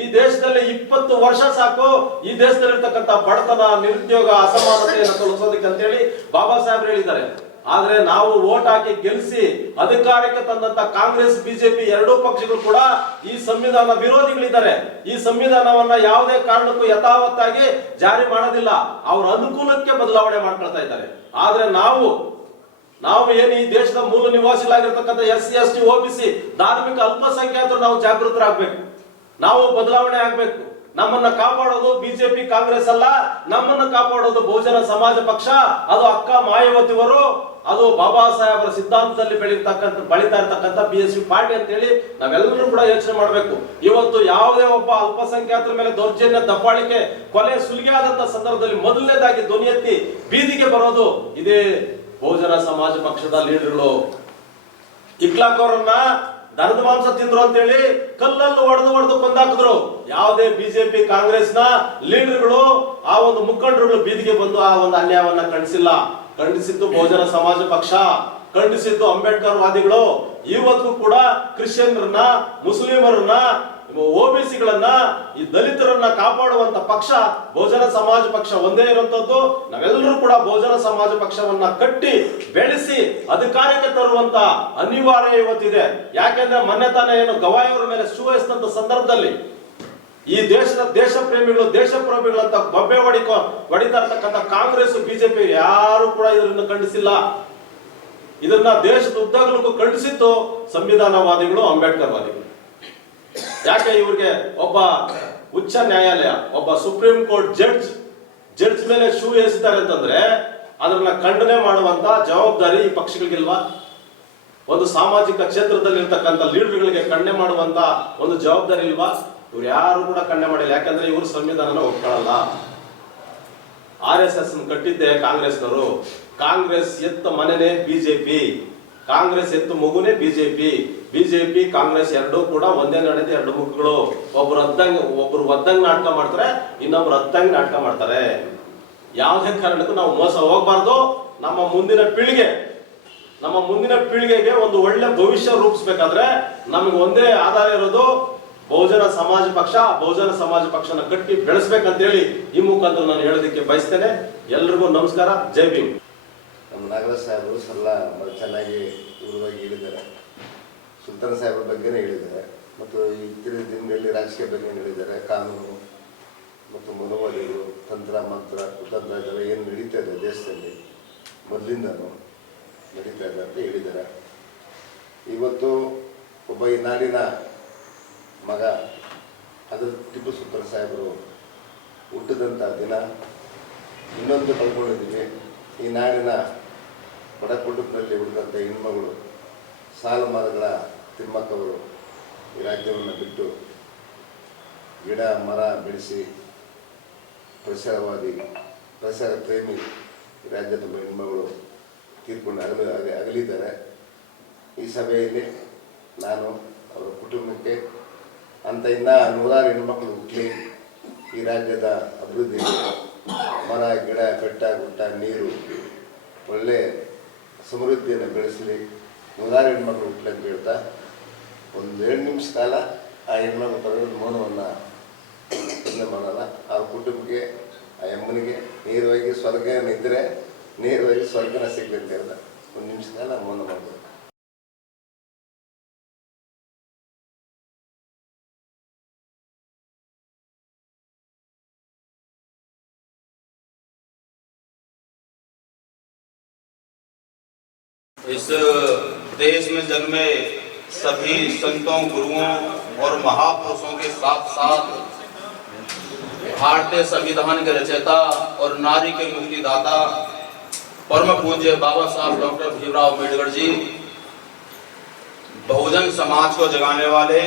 ಈ ದೇಶದಲ್ಲಿ ಇಪ್ಪತ್ತು ವರ್ಷ ಸಾಕು ಈ ದೇಶದಲ್ಲಿರ್ತಕ್ಕಂಥ ಬಡತನ, ನಿರುದ್ಯೋಗ, ಅಸಮಾನತೆಯನ್ನು ತೋರಿಸೋದಕ್ಕೆ ಅಂತ ಹೇಳಿ ಬಾಬಾ ಸಾಹೇಬ್ರು ಹೇಳಿದ್ದಾರೆ. ಆದ್ರೆ ನಾವು ವೋಟ್ ಹಾಕಿ ಗೆಲ್ಲಿಸಿ ಅಧಿಕಾರಕ್ಕೆ ತಂದಂತ ಕಾಂಗ್ರೆಸ್, ಬಿಜೆಪಿ ಎರಡೂ ಪಕ್ಷಗಳು ಕೂಡ ಈ ಸಂವಿಧಾನ ವಿರೋಧಿಗಳಿದ್ದಾರೆ. ಈ ಸಂವಿಧಾನವನ್ನ ಯಾವುದೇ ಕಾರಣಕ್ಕೂ ಯಥಾವತ್ತಾಗಿ ಜಾರಿ ಮಾಡೋದಿಲ್ಲ. ಅವ್ರ ಅನುಕೂಲಕ್ಕೆ ಬದಲಾವಣೆ ಮಾಡ್ಕೊಳ್ತಾ ಇದ್ದಾರೆ. ಆದ್ರೆ ನಾವು ನಾವು ಏನು ಈ ದೇಶದ ಮೂಲ ನಿವಾಸಿಗಳಾಗಿರ್ತಕ್ಕಂಥ S C S T C ಧಾರ್ಮಿಕ ಅಲ್ಪಸಂಖ್ಯಾತರು ನಾವು ಜಾಗೃತರಾಗಬೇಕು. ನಾವು ಬದಲಾವಣೆ ಆಗಬೇಕು. ನಮ್ಮನ್ನ ಕಾಪಾಡೋದು ಬಿಜೆಪಿ ಕಾಂಗ್ರೆಸ್ ಅಲ್ಲ. ನಮ್ಮನ್ನ ಕಾಪಾಡೋದು ಬಹುಜನ ಸಮಾಜ ಪಕ್ಷ. ಅದು ಅಕ್ಕ ಮಾಯಾವತಿಯವರು. ಅದು ಬಾಬಾ ಸಾಹೇಬರ ಸಿದ್ಧಾಂತದಲ್ಲಿ ಬೆಳೀತಕ್ಕಂಥ ಬಳಿತಾ ಇರ್ತಕ್ಕಂಥ ಬಿ ಎಸ್ ಪಿ ಪಾರ್ಟಿ ಅಂತ ಹೇಳಿ ನಾವೆಲ್ಲರೂ ಕೂಡ ಯೋಚನೆ ಮಾಡಬೇಕು. ಇವತ್ತು ಯಾವುದೇ ಒಬ್ಬ ಅಲ್ಪಸಂಖ್ಯಾತರ ಮೇಲೆ ದೌರ್ಜನ್ಯ, ದಬ್ಬಾಳಿಕೆ, ಕೊಲೆ ಸುಲಿಗೆ ಆದಂತ ಸಂದರ್ಭದಲ್ಲಿ ಮೊದಲನೇದಾಗಿ ಧ್ವನಿ ಎತ್ತಿ ಬೀದಿಗೆ ಬರೋದು ಇದೇ ಬಹುಜನ ಸಮಾಜ ಪಕ್ಷದ ಲೀಡರ್ಗಳು. ಇಕ್ಲಾಕ್ ಅವರನ್ನ ದನದ ಮಾಂಸ ತಿಂದ್ರು ಅಂತೇಳಿ ಕಲ್ಲಲ್ಲಿ ಒಡೆದು ಹೊಡೆದು ಕೊಂದಾಕಿದ್ರು. ಯಾವುದೇ ಬಿಜೆಪಿ ಕಾಂಗ್ರೆಸ್ನ ಲೀಡರ್ಗಳು ಆ ಒಂದು ಮುಖಂಡರುಗಳು ಬೀದಿಗೆ ಬಂದು ಆ ಒಂದು ಅನ್ಯಾಯವನ್ನ ಖಂಡಿಸಿಲ್ಲ. ಖಂಡಿಸಿದ್ದು ಬಹುಜನ ಸಮಾಜ ಪಕ್ಷ, ಖಂಡಿಸಿದ್ದು ಅಂಬೇಡ್ಕರ್ ವಾದಿಗಳು ಇವತ್ತು ಕೂಡ ಕ್ರಿಶ್ಚಿಯನ್ರನ್ನ, ಮುಸ್ಲಿಮರನ್ನ ಓಬಿಸಿಗಳನ್ನ ಈ ದಲಿತರನ್ನ ಕಾಪಾಡುವಂತ ಪಕ್ಷ ಬಹುಜನ ಸಮಾಜ ಪಕ್ಷ ಒಂದೇ ಇರುವಂತದ್ದು. ನಾವೆಲ್ಲರೂ ಕೂಡ ಬಹುಜನ ಸಮಾಜ ಪಕ್ಷವನ್ನ ಕಟ್ಟಿ ಬೆಳೆಸಿ ಅಧಿಕಾರಕ್ಕೆ ತರುವಂತ ಅನಿವಾರ್ಯ ಇವತ್ತಿದೆ. ಯಾಕೆಂದ್ರೆ ಮೊನ್ನೆ ತಾನೇ ಏನು ಗವಾಯಿಯವರ ಮೇಲೆ ಎಸ್ತಂತ ಸಂದರ್ಭದಲ್ಲಿ ಈ ದೇಶದ ದೇಶ ಪ್ರೇಮಿಗಳು ದೇಶ ಪ್ರೇಮಿಗಳಂತ ಬೊಬ್ಬೆ ಹೊಡಿಕೊ ಹೊಡಿತಾ ಇರ್ತಕ್ಕಂಥ ಕಾಂಗ್ರೆಸ್, ಬಿಜೆಪಿ ಯಾರು ಕೂಡ ಇದನ್ನು ಖಂಡಿಸಿಲ್ಲ. ಇದನ್ನ ದೇಶದ ಉದ್ದಗಲಕ್ಕೂ ಖಂಡಿಸಿದ್ದು ಸಂವಿಧಾನವಾದಿಗಳು ಅಂಬೇಡ್ಕರ್ ವಾದಿಗಳು ಯಾಕೆ ಇವ್ರಿಗೆ ಒಬ್ಬ ಉಚ್ಚ ನ್ಯಾಯಾಲಯ, ಒಬ್ಬ ಸುಪ್ರೀಂ ಕೋರ್ಟ್ ಜಡ್ಜ್ ಜಡ್ಜ್ ಮೇಲೆ ಶೂ ಎಸಿತಾರೆ ಅಂತಂದ್ರೆ ಅದನ್ನ ಖಂಡನೆ ಮಾಡುವಂತ ಜವಾಬ್ದಾರಿ ಈ ಪಕ್ಷಗಳಿಗಿಲ್ವಾ? ಒಂದು ಸಾಮಾಜಿಕ ಕ್ಷೇತ್ರದಲ್ಲಿ ಇರ್ತಕ್ಕಂಥ ಲೀಡರ್ಗಳಿಗೆ ಖಂಡನೆ ಮಾಡುವಂತ ಒಂದು ಜವಾಬ್ದಾರಿ ಇಲ್ವಾ? ಇವ್ರು ಯಾರು ಕೂಡ ಖಂಡನೆ ಮಾಡಿಲ್ಲ. ಯಾಕಂದ್ರೆ ಇವರು ಸಂವಿಧಾನನ ಒಪ್ಕೊಳ್ಳಲ್ಲ. ಆರ್ ಎಸ್ ಎಸ್ ಕಟ್ಟಿದ್ದೆ ಕಾಂಗ್ರೆಸ್ನವರು. ಕಾಂಗ್ರೆಸ್ ಎತ್ತ ಮನೆನೇ ಬಿಜೆಪಿ. ಕಾಂಗ್ರೆಸ್ ಎತ್ತು ಮಗುನೇ ಬಿಜೆಪಿ. ಬಿಜೆಪಿ, ಕಾಂಗ್ರೆಸ್ ಎರಡೂ ಕೂಡ ಒಂದೇ ನಡೆದ ಎರಡು ಮುಖಗಳು. ಒಬ್ರು ಅದ್ದಂಗ್, ಒಬ್ರು ಒದ್ದಂಗ್ ನಾಟಕ ಮಾಡ್ತಾರೆ, ಇನ್ನೊಬ್ರು ಅದ್ದಂಗ್ ನಾಟಕ ಮಾಡ್ತಾರೆ. ಯಾವುದೇ ಕಾರಣಕ್ಕೂ ನಾವು ಮೋಸ ಹೋಗ್ಬಾರ್ದು. ನಮ್ಮ ಮುಂದಿನ ಪೀಳಿಗೆ, ನಮ್ಮ ಮುಂದಿನ ಪೀಳಿಗೆಗೆ ಒಂದು ಒಳ್ಳೆ ಭವಿಷ್ಯ ರೂಪಿಸ್ಬೇಕಾದ್ರೆ ನಮಗೆ ಒಂದೇ ಆಧಾರ ಇರೋದು ಬಹುಜನ ಸಮಾಜ ಪಕ್ಷ, ಬಹುಜನ ಸಮಾಜ ಪಕ್ಷನ ಕಟ್ಟಿ ಬೆಳೆಸ್ಬೇಕಂತೇಳಿ ಈ ಮುಖಾಂತರ ನಾನು ಹೇಳೋದಕ್ಕೆ ಬಯಸ್ತೇನೆ. ಎಲ್ರಿಗೂ ನಮಸ್ಕಾರ. ಜೈ ಭೀಮ್. ನಮ್ಮ ನಾಗರಾಜ್ ಸಾಹೇಬರು ಸಲ್ಲ ಬಹಳ ಚೆನ್ನಾಗಿ ವಿವರವಾಗಿ ಹೇಳಿದ್ದಾರೆ. ಸುಲ್ತಾನ್ ಸಾಹೇಬ್ರ ಬಗ್ಗೆನೇ ಹೇಳಿದ್ದಾರೆ. ಮತ್ತು ಇತ್ತೀಚಿನ ದಿನಗಳಲ್ಲಿ ರಾಜಕೀಯ ಬಗ್ಗೆ ಹೇಳಿದ್ದಾರೆ. ಕಾನೂನು ಮತ್ತು ಮನೋವಾದಿಗಳು ತಂತ್ರ, ಮಂತ್ರ, ಕುತಂತ್ರ ಇದೆಲ್ಲ ಏನು ನಡೀತಾ ಇದೆ ದೇಶದಲ್ಲಿ? ಮೊದಲಿಂದನೂ ನಡೀತಾ ಇದೆ ಅಂತ ಹೇಳಿದ್ದಾರೆ. ಇವತ್ತು ಒಬ್ಬ ಈ ನಾಡಿನ ಮಗ, ಅದು ಟಿಪ್ಪು ಸುಲ್ತಾನ್ ಸಾಹೇಬರು ಹುಟ್ಟಿದಂಥ ದಿನ ಇನ್ನೊಂದು ಕಳ್ಕೊಂಡಿದ್ದೀವಿ ಈ ನಾಡಿನ ಬಡ ಕುಟುಂಬದಲ್ಲಿ ಉಳಿದಂಥ ಹೆಣ್ಮಗಳು ಸಾಲು ಮರಗಳ ತಿಮ್ಮಕ್ಕವರು ಈ ರಾಜ್ಯವನ್ನು ಬಿಟ್ಟು ಗಿಡ, ಮರ ಬೆಳೆಸಿ ಪರಿಸರವಾದಿ ಪರಿಸರ ಪ್ರೇಮಿ ಈ ರಾಜ್ಯದ ಹೆಣ್ಮಗಳು ತೀರ್ಕೊಂಡು ಅಗಲ, ಅಗಲಿದ್ದಾರೆ. ಈ ಸಭೆಯಲ್ಲಿ ನಾನು ಅವರ ಕುಟುಂಬಕ್ಕೆ ಅಂತ ಇನ್ನ ನೂರಾರು ಹೆಣ್ಮಕ್ಳು ಹುಟ್ಟಲಿ ಈ ರಾಜ್ಯದ ಅಭಿವೃದ್ಧಿ. ಮರ, ಗಿಡ, ಬೆಟ್ಟ, ಗುಡ್ಡ, ನೀರು. ಒಳ್ಳೆ ಸಮೃದ್ಧಿಯನ್ನು ಬೆಳೆಸಲಿ. ನೂರಾರು ಹೆಣ್ಮಕ್ಳು ಹುಟ್ಟಲಿ ಅಂತ ಹೇಳ್ತಾ. ಒಂದು ಎರಡು ನಿಮಿಷ ಕಾಲ ಆ ಹೆಣ್ಮಕ್ಳು ಪಡೆದ ಮೌನವನ್ನು ಇಲ್ಲ ಮಾಡಲ್ಲ. ಅವ್ರ ಕುಟುಂಬಕ್ಕೆ, ಆ ಅಮ್ಮನಿಗೆ ನೇರವಾಗಿ ಸ್ವರ್ಗ ಇದ್ದರೆ ನೇರವಾಗಿ ಸ್ವರ್ಗನ ಸಿಗ್ಲಿ ಒಂದು ನಿಮಿಷ ಕಾಲ ಮೌನ ಮಾಡ್ಬೋದು. इस देश में जन्मे सभी संतों, गुरुओं और महापुरुषों के साथ साथ भारतीय संविधान के रचयिता और नारी के मुक्तिदाता, परम पूज्य बाबा साहब डॉक्टर भीमराव अंबेडकर जी, बहुजन समाज को जगाने वाले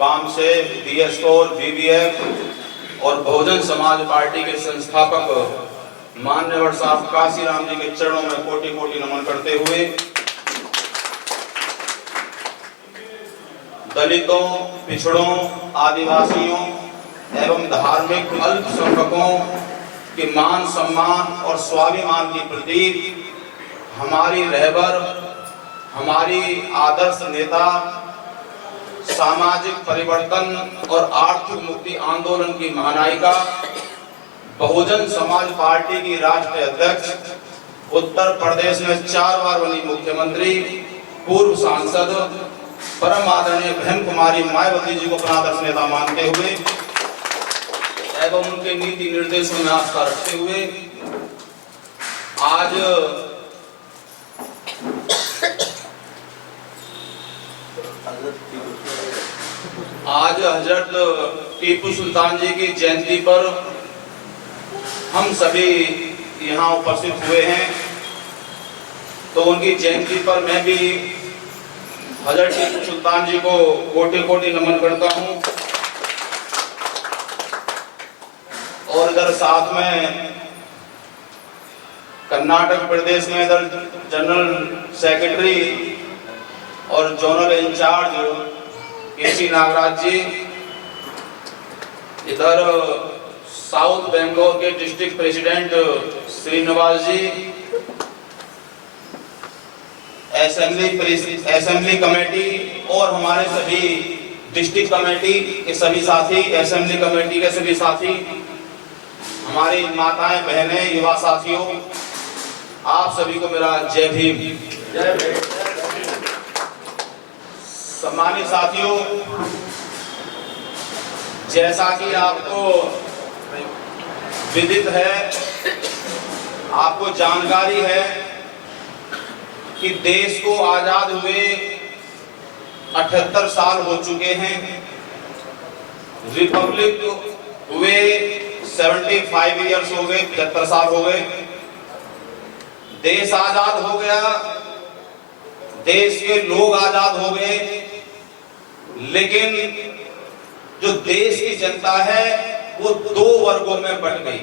बाम से बीएस और बीबीएफ और बहुजन समाज पार्टी के संस्थापक मान्यवर साहब काशीराम जी के चरणों में कोटि कोटि नमन करते हुए दलितों, पिछड़ों, आदिवासियों एवं धार्मिक अल्पसंख्यकों के मान सम्मान और स्वाभिमान की प्रतीक, हमारी रहबर, हमारी आदर्श नेता, सामाजिक परिवर्तन और आर्थिक मुक्ति आंदोलन की महानायिका, बहुजन समाज पार्टी की राष्ट्रीय अध्यक्ष, उत्तर प्रदेश में चार बार बनी मुख्यमंत्री, पूर्व सांसद परम आदरणीय बहन कुमारी मायावती जी को अपना नेता मानते हुए, एवं उनके नीति निर्देशों में आस्था रखते हुए, आज आज हज़रत टीपू सुल्तान जी की जयंती पर हम सभी यहाँ उपस्थित हुए हैं। तो उनकी जयंती पर मैं भी हज़रत सुल्तान जी को कोटि कोटि नमन करता हूँ। और इधर साथ में कर्नाटक प्रदेश में इधर जनरल सेक्रेटरी और zonal incharge KC Nagraj ji, इधर साउथ बेंगलोर के district president Srinivas ji assembly assembly committee और हमारे सभी डिस्ट्रिक्ट कमेटी के सभी साथी असेंबली कमेटी के सभी साथी, हमारी माताएँ, बहनें, युवा साथियों, आप सभी को मेरा जय भीम। सम्मानित साथियों, जैसा कि आपको विदित है, आपको जानकारी है कि देश को आज़ाद हुए 78 साल हो चुके हैं। रिपब्लिक हुए 75 इयर्स हो गए 75 साल हो गए। देश आज़ाद हो गया, देश के लोग आज़ाद हो गए। लेकिन जो देश की जनता है, वो दो वर्गों में बट गई